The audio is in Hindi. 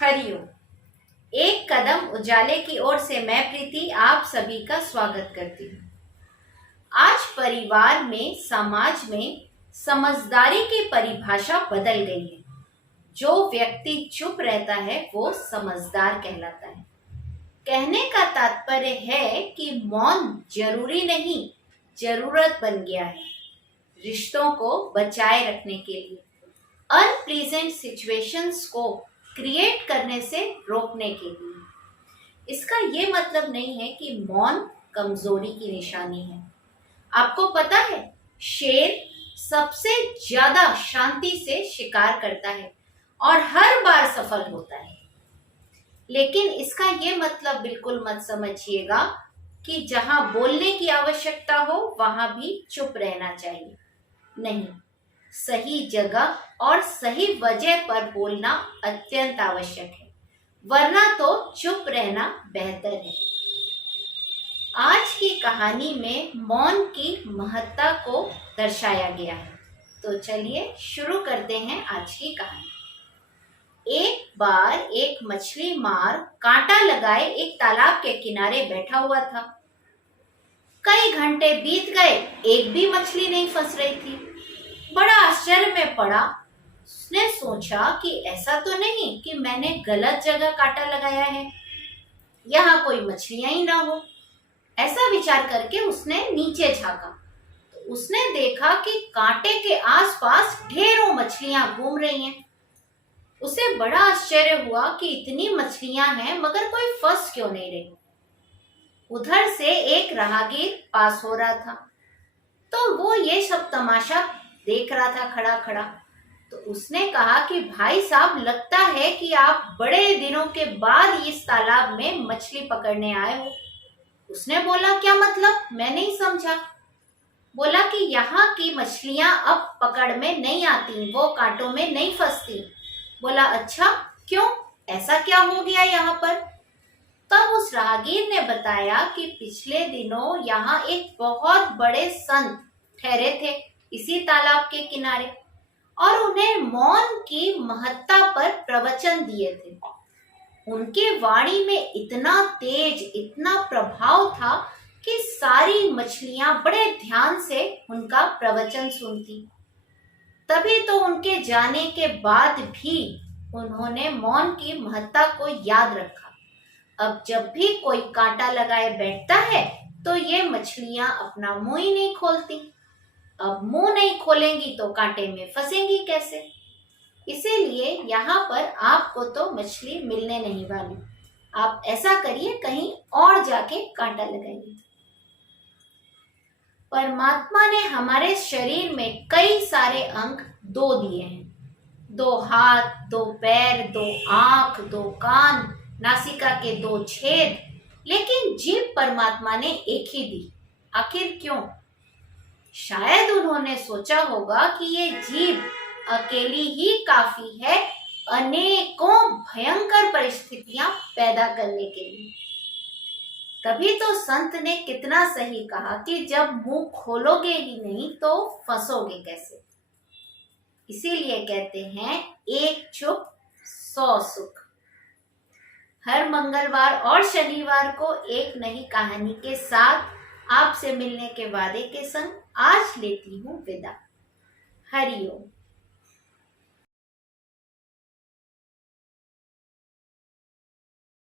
हरिओम। एक कदम उजाले की ओर से मैं प्रीति आप सभी का स्वागत करती हूँ। आज परिवार में, समाज में समझदारी की परिभाषा बदल गई है। जो व्यक्ति चुप रहता है वो समझदार कहलाता है। कहने का तात्पर्य है कि मौन जरूरी नहीं, जरूरत बन गया है रिश्तों को बचाए रखने के लिए, अनप्लीजेंट सिचुएशंस को क्रिएट करने से रोकने के लिए। इसका ये मतलब नहीं है कि मौन कमजोरी की निशानी है। आपको पता है, शेर सबसे ज्यादा शांति से शिकार करता है और हर बार सफल होता है। लेकिन इसका ये मतलब बिल्कुल मत समझिएगा कि जहां बोलने की आवश्यकता हो वहां भी चुप रहना चाहिए। नहीं, सही जगह और सही वजह पर बोलना अत्यंत आवश्यक है, वरना तो चुप रहना बेहतर है। आज की कहानी में मौन की महत्ता को दर्शाया गया है। तो चलिए शुरू करते हैं आज की कहानी। एक बार एक मछली मार कांटा लगाए एक तालाब के किनारे बैठा हुआ था। कई घंटे बीत गए, एक भी मछली नहीं फंस रही थी। बड़ा आश्चर्य में पड़ा। उसने सोचा कि ऐसा तो नहीं कि मैंने गलत जगह कांटा लगाया है, यहाँ कोई मछलियां ही ना हो। ऐसा विचार करके उसने नीचे झांका तो उसने देखा कि कांटे के आसपास ढेरों मछलियां घूम रही हैं। उसे बड़ा आश्चर्य हुआ कि इतनी मछलियां हैं मगर कोई फंस क्यों नहीं रही। उधर से एक राहगीर पास हो रहा था तो वो ये सब तमाशा देख रहा था खड़ा खड़ा। तो उसने कहा कि भाई साहब, लगता है कि आप बड़े दिनों के बाद इस तालाब में मछली पकड़ने आए हो। उसने बोला, क्या मतलब? मैं नहीं समझा। बोला कि यहाँ की मछलियां अब पकड़ में नहीं आती, वो कांटों में नहीं फंसती। बोला, अच्छा क्यों, ऐसा क्या हो गया यहाँ पर? तब उस राहगीर ने बताया कि पिछले दिनों यहाँ एक बहुत बड़े संत ठहरे थे इसी तालाब के किनारे और उन्हें मौन की महत्ता पर प्रवचन दिए थे। उनकी वाणी में इतना तेज, इतना प्रभाव था कि सारी मछलियां बड़े ध्यान से उनका प्रवचन सुनती। तभी तो उनके जाने के बाद भी उन्होंने मौन की महत्ता को याद रखा। अब जब भी कोई कांटा लगाए बैठता है तो ये मछलियां अपना मुंह ही नहीं खोलती। अब मुंह नहीं खोलेंगी तो कांटे में फंसेंगी कैसे? इसीलिए यहाँ पर आपको तो मछली मिलने नहीं वाली। आप ऐसा करिए, कहीं और जाके कांटा लगाइए। परमात्मा ने हमारे शरीर में कई सारे अंग दो दिए हैं। 2 हाथ, 2 पैर, 2 आंख, 2 कान, नासिका के 2 छेद, लेकिन जीभ परमात्मा ने एक ही दी। आखिर क्यों? शायद उन्होंने सोचा होगा कि ये जीभ अकेली ही काफी है अनेकों भयंकर परिस्थितियां पैदा करने के लिए। तभी तो संत ने कितना सही कहा कि जब मुंह खोलोगे ही नहीं तो फंसोगे कैसे। इसीलिए कहते हैं, एक चुप 100 सुख। हर मंगलवार और शनिवार को एक नई कहानी के साथ आपसे मिलने के वादे के संग आज लेती हूँ विदा। हरिओम।